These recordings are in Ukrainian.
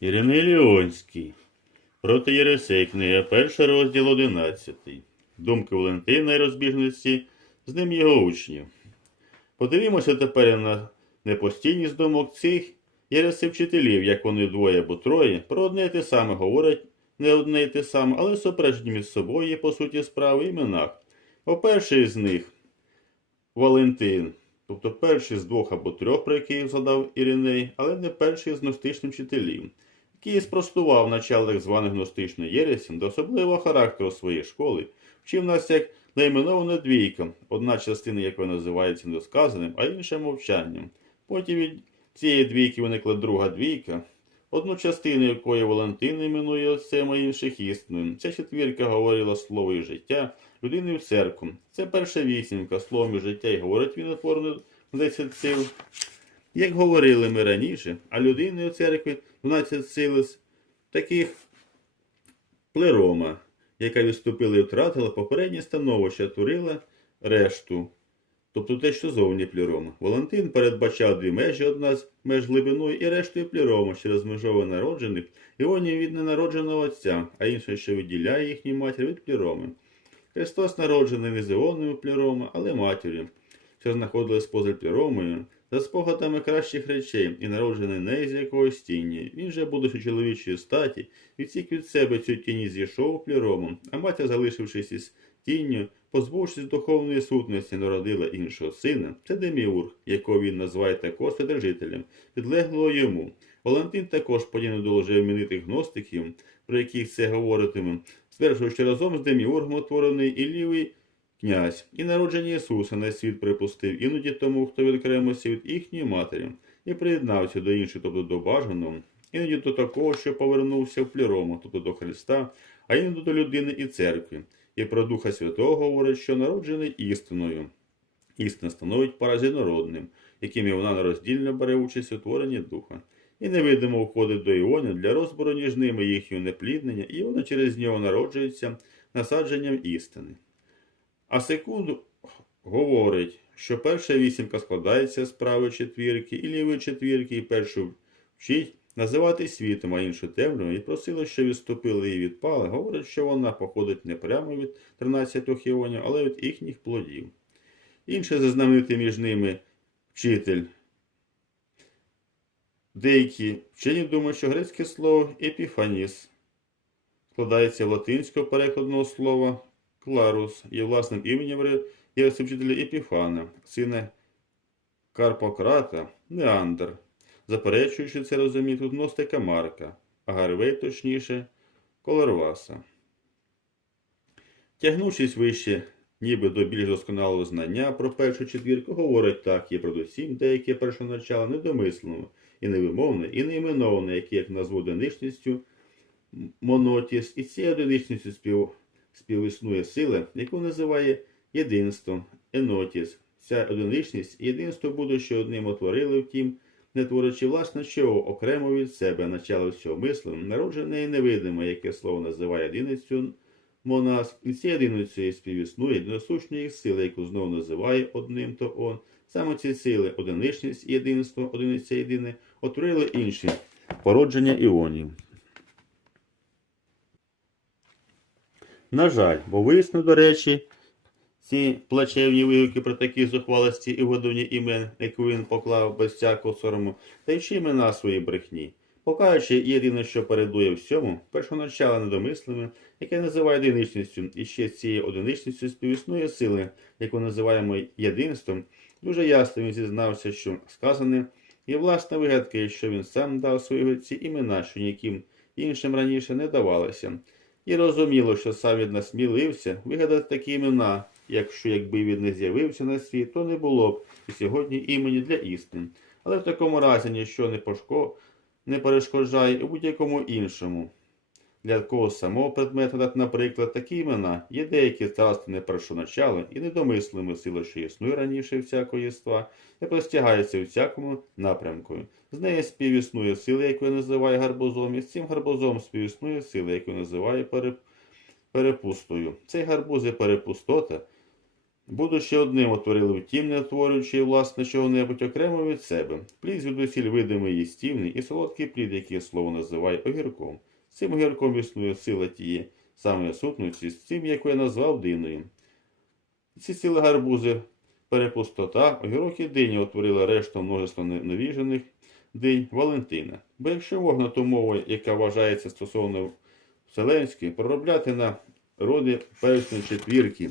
Іриней Ліонський. Проти Єресей, книга, перший розділ 11. Думки Валентина і розбіжності з ним його учнів. Подивімося тепер на непостійність думок цих єресей вчителів, як вони двоє або троє, про одне й те саме говорять, не одне й те саме, але суперечні між собою по суті справи іменах. О перший з них Валентин, тобто перший з двох або трьох, про яких згадав Іриней, але не перший з гностичних вчителів, який спростував начал так званих гностичної єресі до особливого характеру своєї школи, вчив нас як найменована двійка, одна частина якої називається недосказаним, а інша мовчанням. Потім від цієї двійки виникла друга двійка, одну частину якої Валентин іменує отцем, а інших істиною. Ця четвірка говорила слово і життя людини в церкву. Це перша вісімка, словом і життя, і говорить він утворено 10 сил. Як говорили ми раніше, а людини у церкві 12 сил з таких плерома, яка відступила і втратила попереднє становище, турила решту. Тобто те, що зовні плірома. Валентин передбачав дві межі, одна з меж глибиною і рештою плірома через межово народжених, іонів від ненародженого отця, а інше, що виділяє їхню матір від пліроми. Христос народжений не з іоною плірома, але матір'ю, що знаходилась поза пліромою, за спогадами кращих речей і народжений не з якоїсь тіні. Він же, будучи чоловічої статі, відсік від себе цю тіні зійшов пліромом, а матір, залишившись із тінню, позбувшись духовної сутності, народила іншого сина, це Деміург, якого він називає також вседержителем, підлеглого йому. Валентин також подібно доложив іменитих гностиків, про яких це говоритиме, стверджує, що разом з Деміургом утворений і лівий князь, і народження Ісуса на світ припустив, іноді тому, хто відокремився від їхньої матері, і приєднався до інших, тобто до бажаного, іноді до такого, що повернувся в плірому, тобто до Христа, а іноді до людини і церкви. І про Духа Святого говорить, що народжений істиною. Істина становить паразинородним, яким і вона нероздільно бере участь у творенні духа. І невидимо входить до іонів для розбору між ними їхнього непліднення, і вона через нього народжується насадженням істини. А секунду говорить, що перша вісімка складається з правої четвірки і лівої четвірки, і першу вчить називати світом, а іншу темною, і просила, що відступили і відпали. Говорить, що вона походить не прямо від 13 іонів, але від їхніх плодів. Інше зазнамити між ними вчитель. Деякі вчені думають, що грецьке слово епіфаніс складається в латинського перекладного слова кларус, є власним іменем вчителя Епіфана, сина Карпократа, Неандр, заперечуючи це розуміє тут гностика Марка, а Гарвей, точніше, Колорваса. Тягнувшись вище, ніби до більш досконалого знання про першу четвірку, говорить так, є передусім деяке першоначало недомислено і невимовне, і неіменоване, яке як назву одиничністю монотіс, і цією одиничністю спів, співіснує сила, яку називає єдинством, енотіс. Ця одиничність і єдинство буде, що одним утворили, втім, не творячи власне чого окремо від себе, начало всього мислення, народжене і невидиме, яке слово називає одиницю монас, і цією одиницею співіснує єдиносущна їх сила, яку знову називає одним то он. Саме ці сили, одиничність і єдинство, одиниця єдине, утворили інші породження іонів. На жаль, бо вияснено, до речі, ці плачевні вигуки про такі зухвалості і видавні імен, яку він поклав без всякого сорому, та й ще імена свої брехні. Покаючи єдине, що передує всьому, першоначало недомислене, яке називає одиничністю, і ще з цією одиничністю співіснує сили, яку називаємо єдинством, дуже ясно він зізнався, що сказане є власна вигадка, і що він сам дав свої ці імена, що ніким іншим раніше не давалося. І розуміло, що сам він насмілився вигадати такі імена, якщо якби він не з'явився на світ, то не було б і сьогодні імені для істин. Але в такому разі ніщо не, пошко... не перешкоджає у будь-якому іншому. Для якогось самого предмета, так, наприклад, такі імена є деякі царственне першоначали і недомислими сили, що існує раніше всякого єства, і простягається у всякому напрямку. З неї співіснує сила, яку я називаю гарбузом, і з цим гарбузом співіснує сила, яку я називаю переп... перепустою. Цей гарбуз є перепустота, Будучи одним утворили втім, не утворюючи власне чого-небудь окремо від себе. Плід звідусіль видимий їстівний і солодкий плід, який слово називає огірком. Цим огірком існує сила тієї самої сутності, з цим, яку я назвав диною. Ці сіли гарбузи перепустота, огірок і дині утворила решту множества невіжених динь Валентина. Бо якщо можна ту мову, яка вважається стосовно Вселенської, проробляти на роди першої четвірки,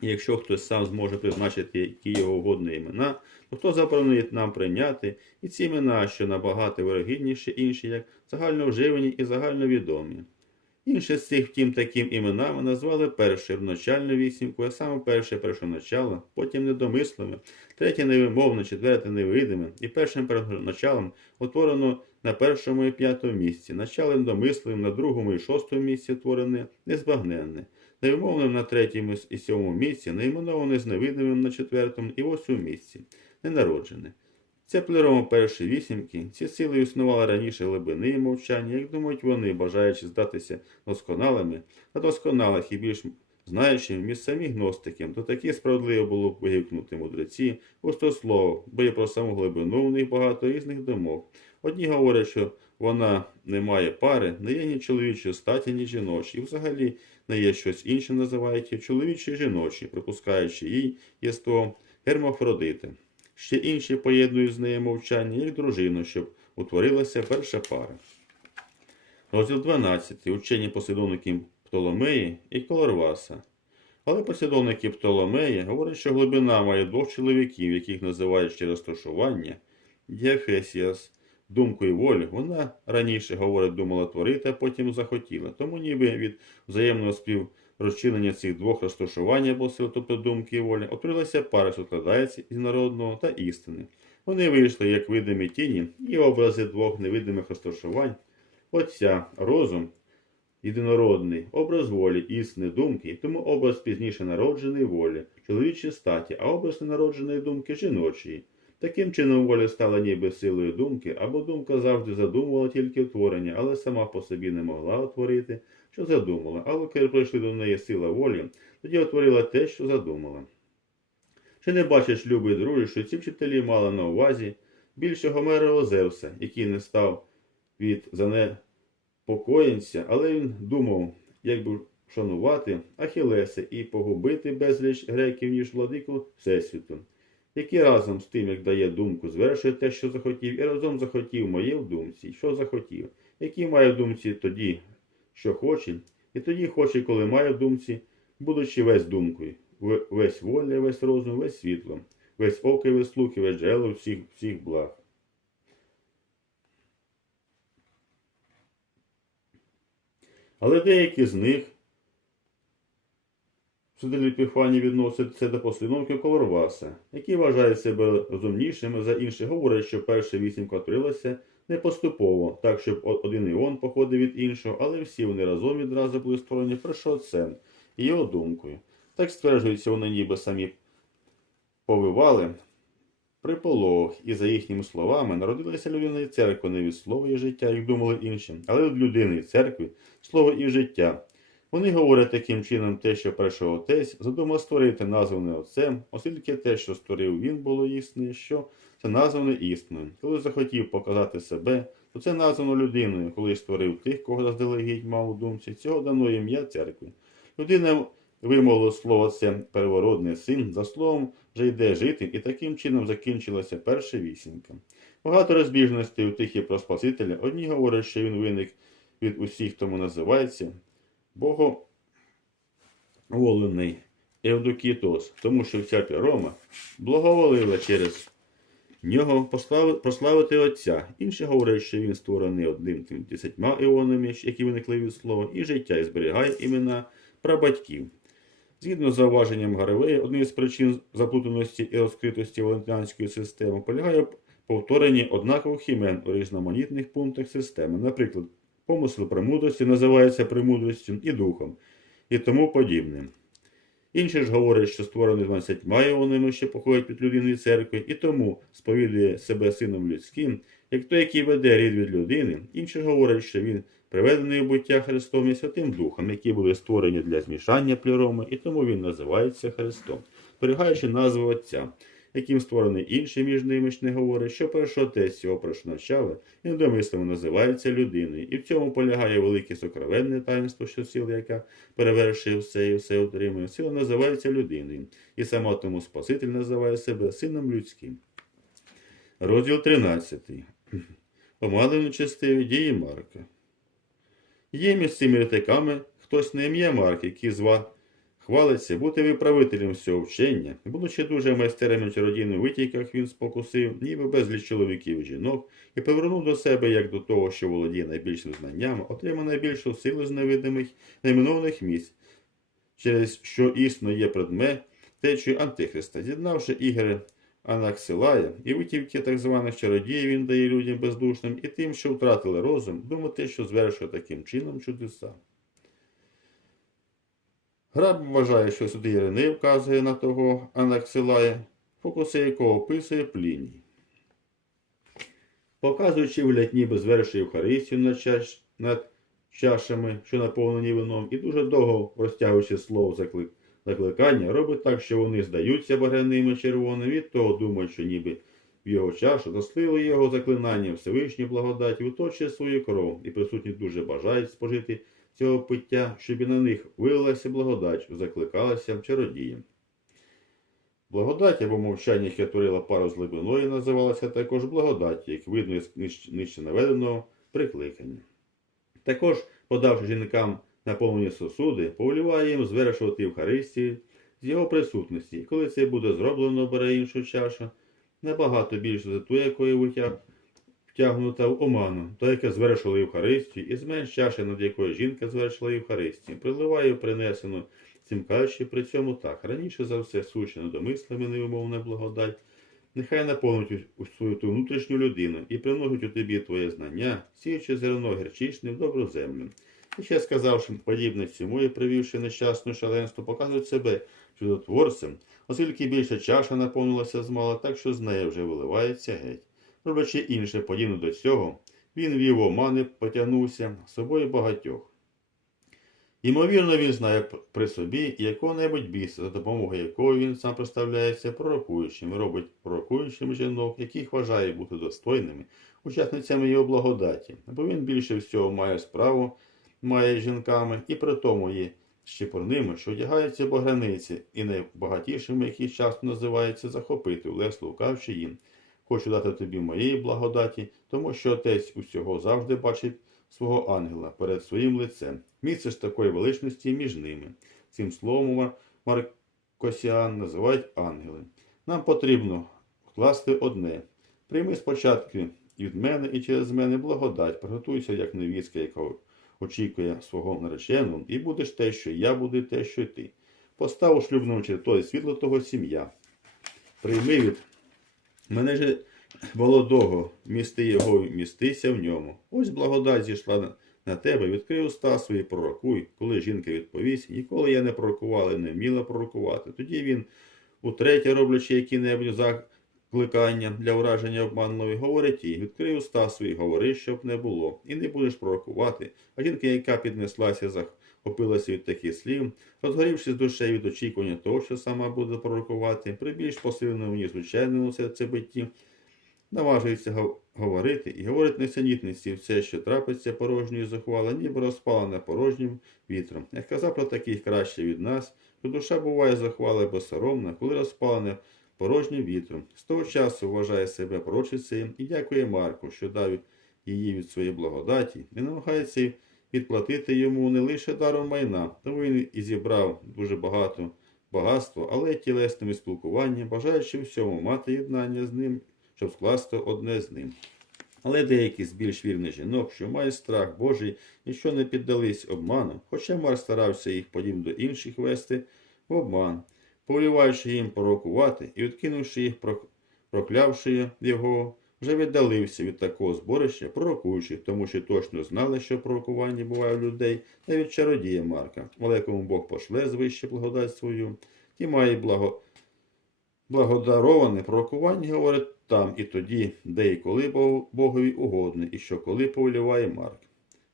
і якщо хтось сам зможе призначити які його угодні імена, то хто заборонить нам прийняти і ці імена, що набагато вирогідніші інші, як загальновживані і загальновідомі. Інші з цих, втім, таким іменами назвали перше вначальну вісімку, а саме перше першоначало, потім недомислими, третє невимовне, четверте невидиме, і першим першоначалом утворено на першому і п'ятому місці, началом домисливим на другому і шостому місці творене незбагненне, невимовним на третьому і сьомому місці, найменоване з невидимим на четвертому і восьмому місці, ненароджене. Це плеромо перші вісімки, ці сили існували раніше глибини і мовчання, як думають вони, бажаючи здатися досконалими, на досконалих і більш знаючим між самі гностики, то такі справедливо було б вигукнути мудреці пустослово, бо є про саму глибину в них багато різних думок. Одні говорять, що вона не має пари, не є ні чоловічої статі, ні жіночі, і взагалі не є щось інше, називають її чоловічі і жіночі, припускаючи їй єство гермафродити. Ще інші поєднують з нею мовчання, як дружину, щоб утворилася перша пара. Розділ 12. Учені послідовників Птоломеї і Колорваса. Але послідовники Птоломеї говорять, що глибина має двох чоловіків, яких називають через розташування Діафесіас, думку і волю. Вона раніше, говорить, думала творити, а потім захотіла. Тому ніби від взаємного співрозчинення цих двох розташувань або сил, тобто думки і волі, утворилася пара, що складається із народного та істини. Вони вийшли як видимі тіні і образи двох невидимих розташувань. Отця, розум, єдинородний, образ волі, істини, думки, тому образ пізніше народженої волі, чоловічої статі, а образ ненародженої думки жіночої. Таким чином воля стала ніби силою думки, або думка завжди задумувала тільки утворення, але сама по собі не могла утворити, що задумала, а коли прийшли до неї сила волі, тоді утворила те, що задумала. Чи не бачиш, любий друже, що ці вчителі мали на увазі більше Гомера Зевса, який не став від занепокоєнця, але він думав, як би шанувати Ахілеса і погубити безліч греків, ніж владику Всесвіту, який разом з тим, як дає думку, звершує те, що захотів, і разом захотів моє в думці, що захотів, який має в думці тоді, що хоче, і тоді хоче, коли має в думці, будучи весь думкою, весь воля, весь розум, весь світло, весь око, весь слух, і весь джерело всіх, всіх благ. Але деякі з них, Судель Епіфаній відносить це до послідовників Колорваса, які вважають себе розумнішими за інших, говорять, що перша вісімка відкрилася не поступово, так, щоб один іон походив від іншого, але всі вони разом відразу були створені першоотцем і його думкою. Так стверджується, вони ніби самі повивали при пологах, і за їхніми словами народилася людина і церква не від слова і життя, як думали інші, але від людини і церкви слово і життя. Вони говорять таким чином те, що перший отець задумав створити назване отцем, оскільки те, що створив він, було істинне, що це назване істиною. Коли захотів показати себе, то це названо людиною, коли створив тих, кого заздалегідь мав у думці, цього дано ім'я церкви. Людина вимовила слово це перевородний син, за словом вже йде жити, і таким чином закінчилася перша вісімка. Багато розбіжностей у тихі про Спасителя. Одні говорять, що він виник від усіх, тому називається Боговолений Евдокітос, тому що вся Рома благоволила через нього прославити Отця. Інші говорять, що він створений одним тим десятьма іонами, які виникли від слова, і життя і зберігає імена прабатьків. Згідно з зауваженням Гаревея, однією з причин заплутаності і розкритості валентинської системи полягає в повторенні однакових імен у різноманітних пунктах системи. Наприклад, помисел премудрості називається премудростю і духом, і тому подібним. Інші ж говорять, що створений 12 іонами, що походять від людини і церкви, і тому сповідує себе сином людським, як той, який веде рід від людини. Інші ж говорять, що він приведений у буття Христом і Святим Духом, які були створені для змішання пліроми, і тому він називається Христом. зберігаючи назву Отця, яким створений інший між ними ж не говорить, що перший отець цього про і недомислимо називається людиною. І в цьому полягає велике сокровенне таїнство, що сила, яка перевершує все і все отримує. Сила називається людиною, і сама тому Спаситель називає себе сином людським. Розділ 13. Омалені чистиві дії Марка. Є між цими ретиками хтось на ім'я Марк, який зва хвалиться бути виправителем всього вчення. Будучи дуже майстером у чародійних витіках, він спокусив, ніби безліч чоловіків і жінок, і повернув до себе як до того, що володіє найбільшим знанням, отримав найбільшу силу з невидимих найменованих місць, через що існо є предмет течії Антихриста, з'єднавши ігри Анаксилая і витівки так званих чародіїв він дає людям бездушним і тим, що втратили розум, думати, що звершує таким чином чудеса. Граб вважає, що сюди Іриней вказує на того Анаксилая, фокуси якого описує Пліній. Показуючи вигляд ніби звершує Євхаристію над, чаш... над чашами, що наповнені вином, і дуже довго розтягуючи слово заклик... закликання, робить так, що вони здаються багряними червоними, від того думають, що ніби в його чашу заслили його заклинання Всевишній благодаті, уточує свою кров, і присутні дуже бажають спожити цього пиття, щоб і на них вилилася благодать, закликалася чародієм. Благодать або мовчання, яке творила пару з глибиною, називалася також благодаті, як видно із нижче наведеного прикликання. Також, подавши жінкам наповнені сосуди, повеліває їм звершувати Євхаристію з його присутності, коли це буде зроблено, бере іншу чашу, набагато більше за ту, якою витяг втягнута в оману, та яке звершила Євхаристію, і зменш чаші, над якою жінка звершила Євхаристію, приливає принесену цим кажучи при цьому так. Раніше за все суче недомислами невимовна благодать, нехай наповнить у- свою ту внутрішню людину і примножить у тобі твоє знання, сіючи зерно гірчичне в добру землю. І ще сказавши подібне цьому і привівши нещасне шаленство, показують себе чудотворцем, оскільки більша чаша наповнилася змала, так що з неї вже виливається геть. Роблячи інше подібне до цього, він вів омани, потягнувся з собою багатьох. Ймовірно, він знає при собі якого-небудь біса, за допомогою якого він сам представляється пророкуючим робить пророкуючим жінок, яких вважає бути достойними учасницями його благодаті, бо він більше всього має справу має з жінками і при тому є щепорними, що одягаються баграниці, і найбагатішими, які часто називаються захопити, лес лукавши їм. Хочу дати тобі моєї благодаті, тому що отець усього завжди бачить свого ангела перед своїм лицем. Місце ж такої величності між ними. Цим словом Маркосіан називають ангели. Нам потрібно вкласти одне. Прийми спочатку від мене і через мене благодать, приготуйся як невістка, яка очікує свого нареченого, і будеш те, що я буду те, що ти. Постав у шлюбному чертові світло того сім'я. Прийми від мене же молодого, місти його, містися в ньому. Ось благодать зійшла на, на тебе, відкрий уста свої, пророкуй. Коли жінка відповість, ніколи я не пророкувала не вміла пророкувати. Тоді він, утретє, роблячи які-небудь закликання для враження обманливі, говорить їй, відкрий уста свої, говори, щоб не було, і не будеш пророкувати. А жінка, яка піднеслася, захопилася від таких слів, розгорівши з душею від очікування того, що сама буде пророкувати, при більш посиленому ніж звичайному серцебитті, наважується говорити і говорить несенітниці все, що трапиться порожньою захвала, ніби розпалена порожнім вітром. Я сказав про таких краще від нас, що душа буває захвала і безсоромна, коли розпалена порожнім вітром. З того часу вважає себе пророчицею і дякує Марку, що дав її від своєї благодаті, і намагається відплатити йому не лише даром майна, тому він і зібрав дуже багато багатства, але й тілесними спілкуванням, бажаючи всьому мати єднання з ним, щоб скласти одне з ним. Але деякі з більш вірних жінок, що мають страх Божий і що не піддались обману, хоча Мар старався їх подібно до інших вести в обман, повеліваючи їм пророкувати і відкинувши їх, проклявши його, вже віддалився від такого зборища, пророкуючи, тому що точно знали, що пророкування буває у людей, навіть чародія Марка, але кому Бог пошле звище благодать свою, ті має благо... благодароване пророкування, говорить там і тоді, де і коли Богові угодне, і що коли повеліває Марк.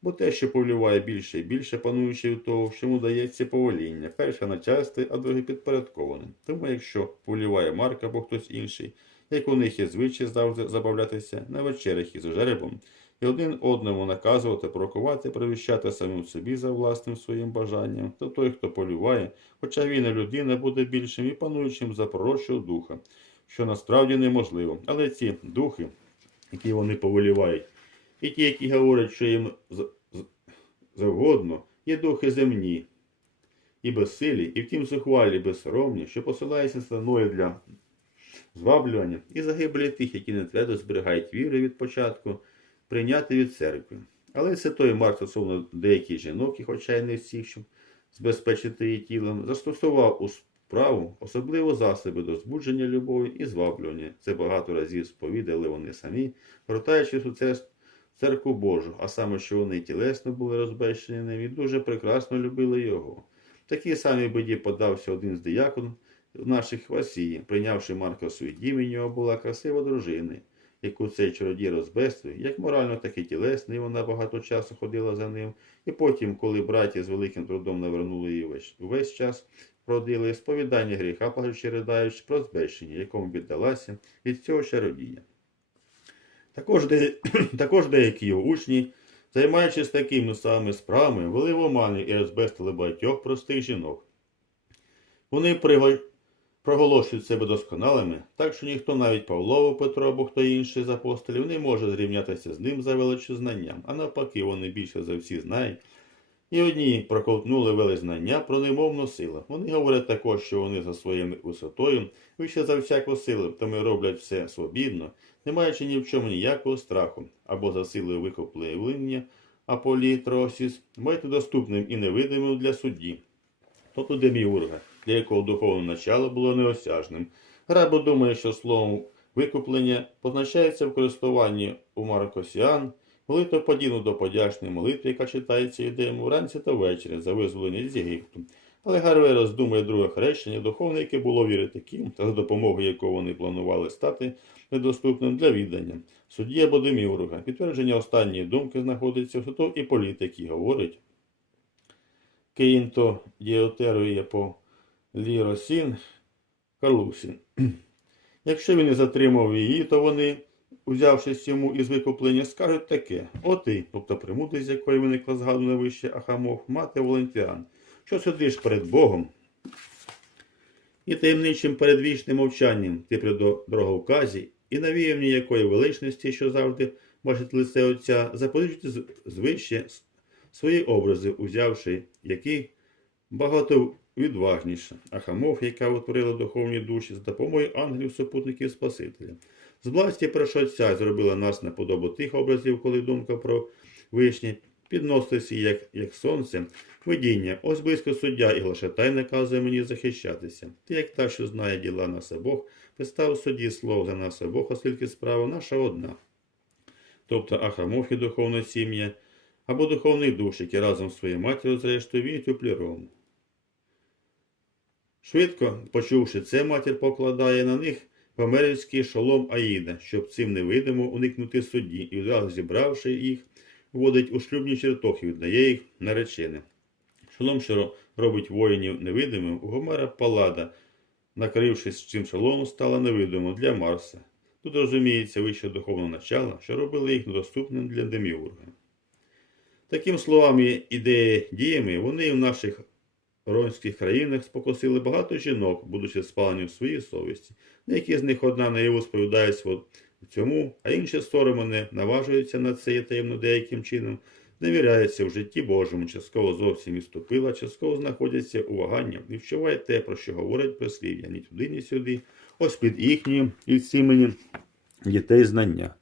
Бо те, що повліває більше і більше, пануючи від того, що йому дається повеління, перше начальство, а друге підпорядкованим. Тому якщо повліває Марк або хтось інший, як у них є звичай завжди забавлятися на вечерях із жеребом, і один одному наказувати, пророкувати, провіщати самим собі за власним своїм бажанням, то той, хто полюває, хоча він і людина, буде більшим і пануючим за пророчого духа, що насправді неможливо. Але ці духи, які вони повелівають, і ті, які говорять, що їм завгодно, є духи земні, і безсилі, і втім зухвалі, безсоромні, що посилаються станою для зваблювання і загибелі тих, які не твердо зберігають віри від початку, прийняти від церкви. Але той Марк стосовно деяких жінок, і хоча й не всіх, щоб збезпечити її тілом, застосував у справу особливо засоби до збудження любові і зваблювання. Це багато разів сповідали вони самі, вертаючись у церкву Божу, а саме, що вони тілесно були розбещені ним і дуже прекрасно любили його. Такій самій біді подався один з диякон наших Васії, прийнявши Марка в дім, в нього була красива дружина, яку цей чародій розбествив, як морально, так і тілесно, і вона багато часу ходила за ним. І потім, коли браті з великим трудом навернули її весь, весь час, продили сповідання гріха, плачучи ридаючи про збещення, якому віддалася від цього чародія. Також, де, також деякі його учні, займаючись такими самими справами, вели в омани і розбестили багатьох простих жінок. Вони приго- проголошують себе досконалими, так що ніхто, навіть Павлово, Петро або хто інший з апостолів, не може зрівнятися з ним за величу знанням, а навпаки, вони більше за всі знають. І одні проковтнули велезнання про немовну силу. Вони говорять також, що вони за своєю висотою вище за всяку силу, тому роблять все свобідно, не маючи ні в чому ніякого страху, або за силою викоплення аполітросіс, мають доступним і невидимим для судді. Тобто деміурга, для якого духовне начало було неосяжним. Грабо думає, що словом викуплення позначається в користуванні у Маркосіан, молитва подібно до подячної молитви, яка читається ідеями вранці та ввечері за визволення з Єгипту. Але Гарвей роздумує друге хрещення, духовне, яке було вірити ким, та за допомогою якого вони планували стати недоступним для віддання. Судді або деміурга. Підтвердження останньої думки знаходиться в суто і політики, говорить Кейнто діотерує по ліросін Карлусін. Якщо він не затримав її, то вони, узявшись йому із викуплення, скажуть таке: О ти, тобто примути, з якої виникла згадана вище Ахамов, мати Волонтіан, що сидиш перед Богом. І таємничим передвічним мовчанням ти при до- дороговказі, і навіяв ніякої величності, що завжди бачить лице Отця, запозичити звище свої образи, узявши які багато відважніше, Ахамов, яка утворила духовні душі за допомогою ангелів супутників Спасителя. З власті першого зробила нас на подобу тих образів, коли думка про вишні підноситься як, як сонце, видіння. Ось близько суддя і глашатай наказує мені захищатися. Ти, як та, що знає діла нас обох, пристав судді слово за нас обох, оскільки справа наша одна. Тобто Ахамов і духовна сім'я, або духовний душ, які разом з своєю матір'ю зрештою віють у плірому. Швидко, почувши це, матір покладає на них померівський шолом Аїда, щоб цим невидимо уникнути судді, і одразу зібравши їх, вводить у шлюбні чертохи, віддає їх нареченим. Шолом, що робить воїнів невидимим, у Гомера Палада, накрившись цим шоломом, стала невидимим для Марса. Тут розуміється вище духовне начало, що робили їх недоступним для деміурга. Таким словами, ідеї діями, вони в наших ронських країнах спокусили багато жінок, будучи спалені в своїй совісті. Деякі з них одна наяву в цьому, а інші сторони наважуються на це і таємно деяким чином, зневіряються в житті Божому, частково зовсім відступила, частково знаходяться у ваганні і вчуває те, про що говорять прислів'я, ні туди, ні сюди, ось під їхнім і іменем дітей знання.